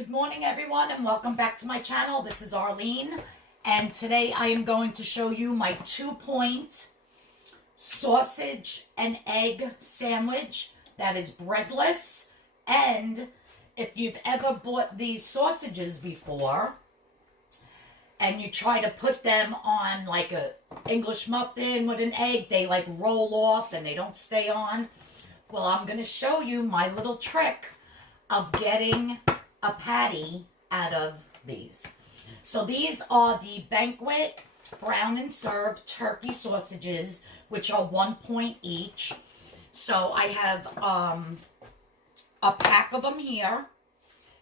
Good morning everyone and welcome back to my channel. This is Arlene and today I am going to show you my 2-point sausage and egg sandwich that is breadless. And if you've ever bought these sausages before and you try to put them on like a English muffin with an egg, they like roll off and they don't stay on. Well, I'm going to show you my little trick of getting a patty out of these. So these are the Banquet brown and served turkey sausages, which are 1 point each. So I have a pack of them here,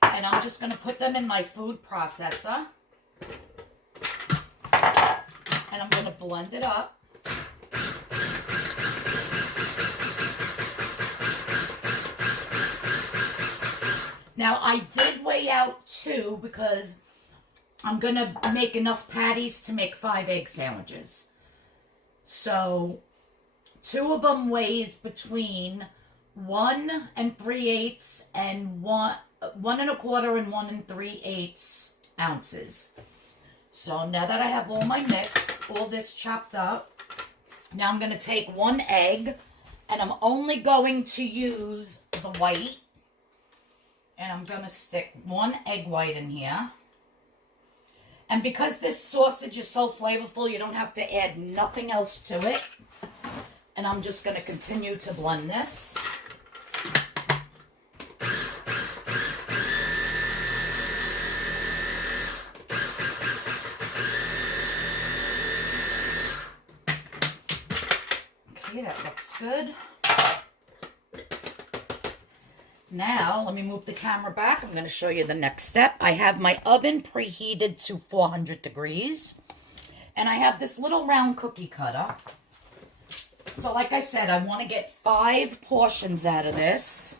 and I'm just going to put them in my food processor, and I'm going to blend it up. Now, I did weigh out 2 because I'm going to make enough patties to make 5 egg sandwiches. So, 2 of them weighs between 1 3/8 and 1 1¼ and 1 3/8 ounces. So, now that I have all my mix, all this chopped up, now I'm going to take 1 egg, and I'm only going to use the white. And I'm going to stick 1 egg white in here. And because this sausage is so flavorful, you don't have to add nothing else to it. And I'm just going to continue to blend this. Okay, that looks good. Now, let me move the camera back. I'm going to show you the next step. I have my oven preheated to 400 degrees. And I have this little round cookie cutter. So like I said, I want to get 5 portions out of this.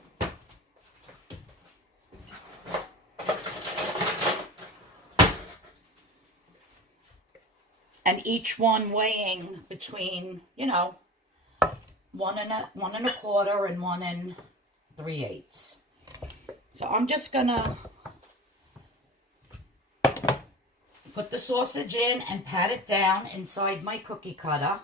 And each one weighing between, 1 1¼ and 1 3/8. So I'm just gonna put the sausage in and pat it down inside my cookie cutter.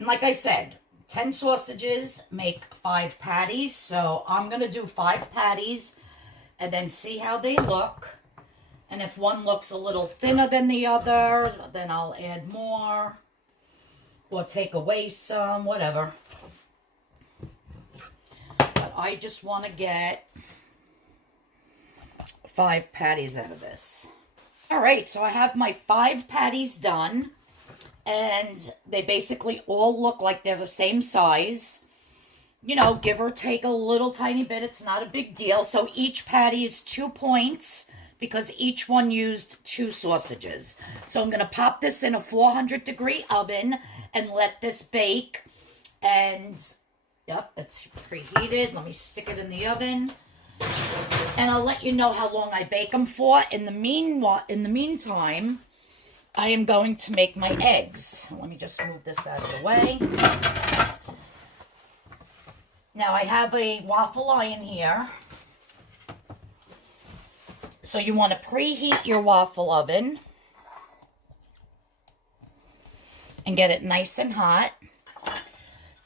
And like I said, 10 sausages make 5 patties. So I'm gonna do 5 patties and then see how they look. And if one looks a little thinner than the other, then I'll add more or take away some, whatever. I just want to get 5 patties out of this. All right, so I have my 5 patties done, and they basically all look like they're the same size. Give or take a little tiny bit. It's not a big deal. So each patty is 2 points because each one used 2 sausages. So I'm going to pop this in a 400-degree oven and let this bake. And yep, it's preheated. Let me stick it in the oven. And I'll let you know how long I bake them for. In the meantime, I am going to make my eggs. Let me just move this out of the way. Now, I have a waffle iron here. So you want to preheat your waffle oven and get it nice and hot.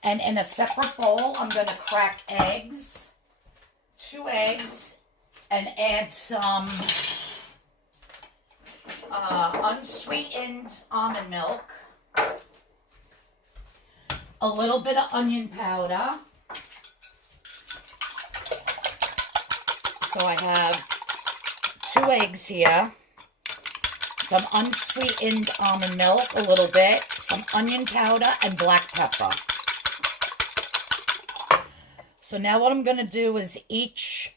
And in a separate bowl, I'm going to crack eggs, 2 eggs, and add some unsweetened almond milk, a little bit of onion powder. So I have 2 eggs here, some unsweetened almond milk, a little bit, some onion powder, and black pepper. So now what I'm going to do is each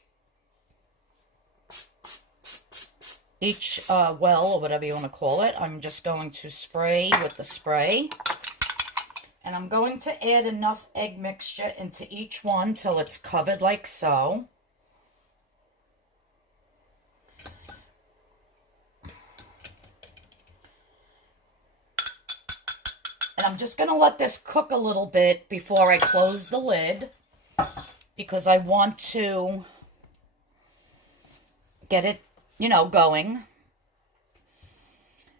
well, or whatever you want to call it, I'm just going to spray with the spray. And I'm going to add enough egg mixture into each one till it's covered like so. And I'm just going to let this cook a little bit before I close the lid, because I want to get it, you know, going.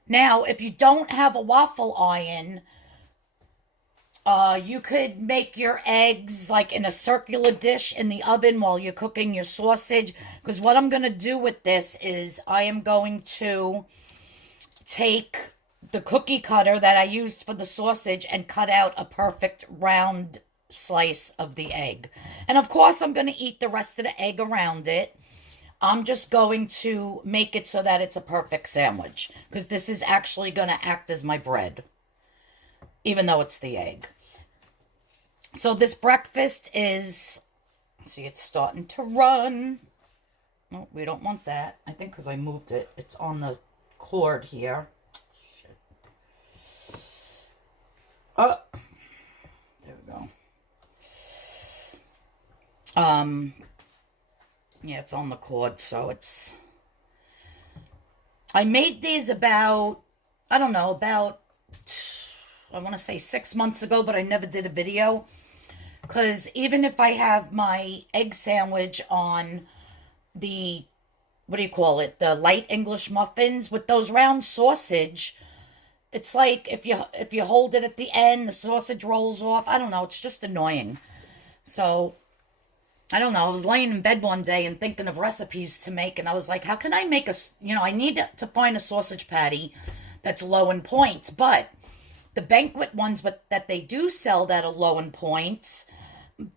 Now, if you don't have a waffle iron, you could make your eggs like in a circular dish in the oven while you're cooking your sausage. Because what I'm going to do with this is I am going to take the cookie cutter that I used for the sausage and cut out a perfect round slice of the egg. And of course, I'm going to eat the rest of the egg around it. I'm just going to make it so that it's a perfect sandwich. Because this is actually going to act as my bread. Even though it's the egg. So this breakfast is, see, it's starting to run. No, we don't want that. I think because I moved it. It's on the cord here. Shit. Oh, there we go. Yeah, it's on the cord, so it's... I made these about, I don't know, about... I want to say 6 months ago, but I never did a video. Because even if I have my egg sandwich on the, what do you call it? The light English muffins with those round sausage, it's like if you hold it at the end, the sausage rolls off. I don't know. It's just annoying. So, I don't know. I was laying in bed one day and thinking of recipes to make. And I was like, how can I make a, you know, I need to find a sausage patty that's low in points. But the Banquet ones that they do sell that are low in points,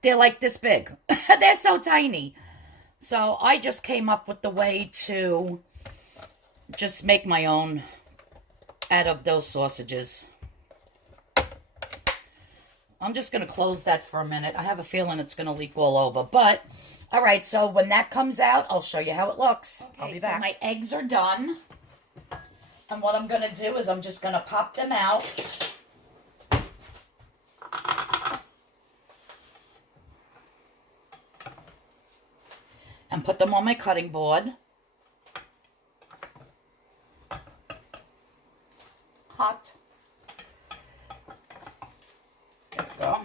they're like this big. They're so tiny. So I just came up with the way to just make my own out of those sausages. I'm just going to close that for a minute. I have a feeling it's going to leak all over. But, all right, so when that comes out, I'll show you how it looks. Okay, I'll be back. So my eggs are done. And what I'm going to do is I'm just going to pop them out. And put them on my cutting board. Hot. There we go.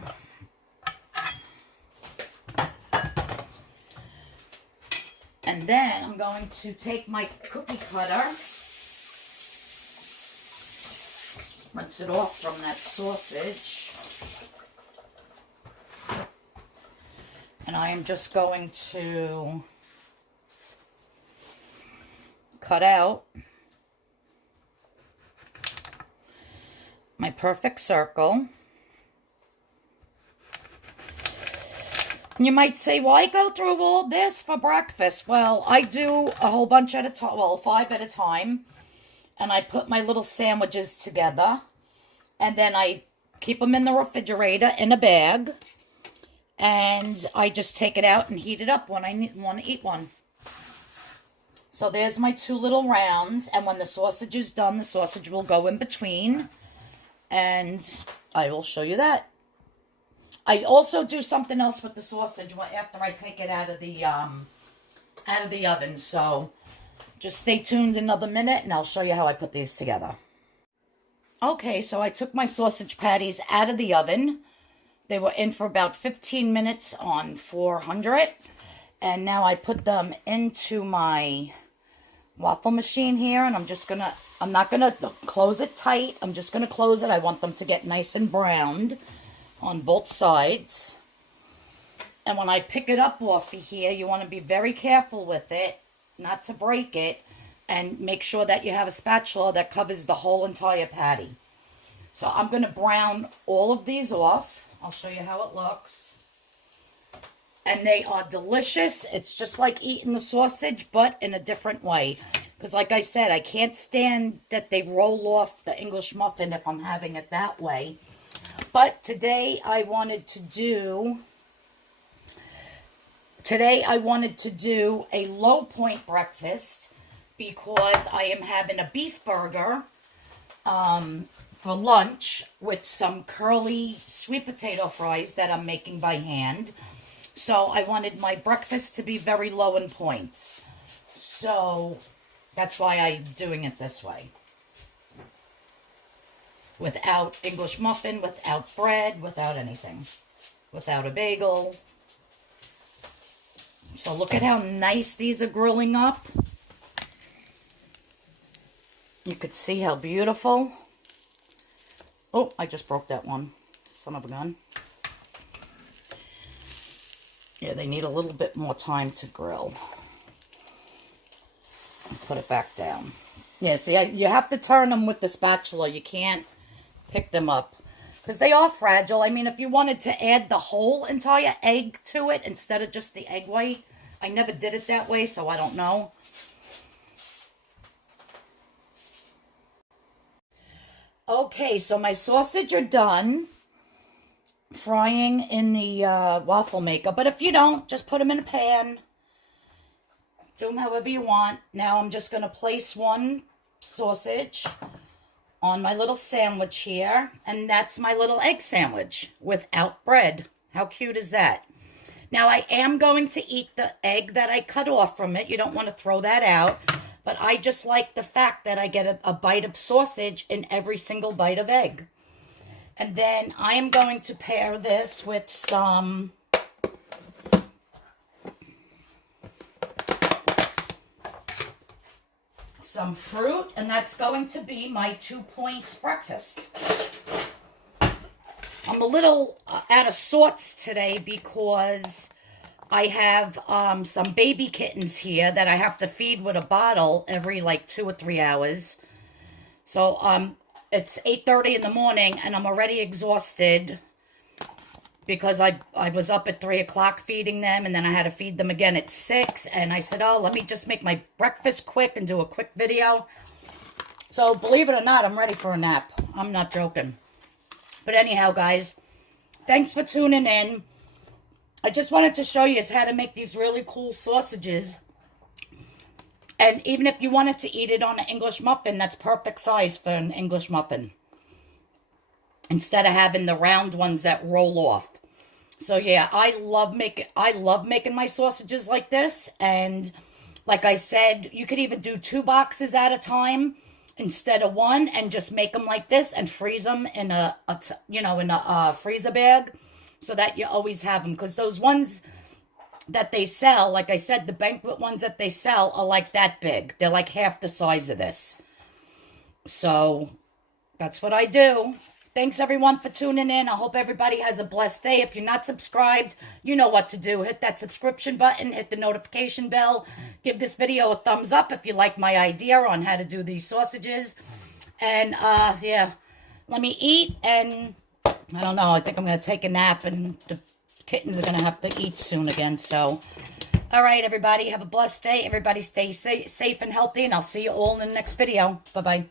And then I'm going to take my cookie cutter, rinse it off from that sausage, and I am just going to cut out my perfect circle. And you might say, why go through all this for breakfast? Well, I do a whole bunch at a time, well, 5 at a time. And I put my little sandwiches together. And then I keep them in the refrigerator in a bag. And I just take it out and heat it up when I want to eat one. So there's my 2 little rounds. And when the sausage is done, the sausage will go in between. And I will show you that. I also do something else with the sausage after I take it out of the oven. So just stay tuned another minute and I'll show you how I put these together. Okay, so I took my sausage patties out of the oven. They were in for about 15 minutes on 400. And now I put them into my waffle machine here. And I'm not going to close it tight. I'm just going to close it. I want them to get nice and browned on both sides. And when I pick it up off of here, you want to be very careful with it, not to break it, and make sure that you have a spatula that covers the whole entire patty. So I'm going to brown all of these off. I'll show you how it looks. And they are delicious. It's just like eating the sausage, but in a different way. Because like I said, I can't stand that they roll off the English muffin if I'm having it that way. But today I wanted to do a low point breakfast because I am having a beef burger for lunch with some curly sweet potato fries that I'm making by hand. So I wanted my breakfast to be very low in points. So that's why I'm doing it this way. Without English muffin, without bread, without anything. Without a bagel. So look at how nice these are grilling up. You could see how beautiful. Oh, I just broke that one. Son of a gun. Yeah, they need a little bit more time to grill. Put it back down. Yeah, see, you have to turn them with the spatula. You can't pick them up. Because they are fragile. I mean, if you wanted to add the whole entire egg to it instead of just the egg white. I never did it that way, so I don't know. Okay, so my sausage are done frying in the waffle maker. But if you don't, just put them in a pan. Do them however you want. Now I'm just going to place one sausage on my little sandwich here. And that's my little egg sandwich without bread. How cute is that? Now I am going to eat the egg that I cut off from it. You don't want to throw that out. But I just like the fact that I get a bite of sausage in every single bite of egg. And then I am going to pair this with some fruit, and that's going to be my 2 points breakfast. I'm a little out of sorts today because I have some baby kittens here that I have to feed with a bottle every like 2 or 3 hours. So it's 8:30 in the morning and I'm already exhausted because I was up at 3 o'clock feeding them, and then I had to feed them again at 6. And I said, oh, let me just make my breakfast quick and do a quick video. So believe it or not, I'm ready for a nap. I'm not joking. But anyhow, guys, thanks for tuning in. I just wanted to show you how to make these really cool sausages. And even if you wanted to eat it on an English muffin, that's perfect size for an English muffin. Instead of having the round ones that roll off. So yeah, I love making my sausages like this. And like I said, you could even do 2 boxes at a time instead of 1, and just make them like this and freeze them in a freezer bag so that you always have them. Because those ones that they sell, like I said, the Banquet ones that they sell are like that big. They're like half the size of this. So that's what I do. Thanks, everyone, for tuning in. I hope everybody has a blessed day. If you're not subscribed, you know what to do. Hit that subscription button. Hit the notification bell. Give this video a thumbs up if you like my idea on how to do these sausages. And, yeah, let me eat. And, I don't know, I think I'm going to take a nap. And the kittens are going to have to eat soon again. So, all right, everybody. Have a blessed day. Everybody stay safe and healthy. And I'll see you all in the next video. Bye-bye.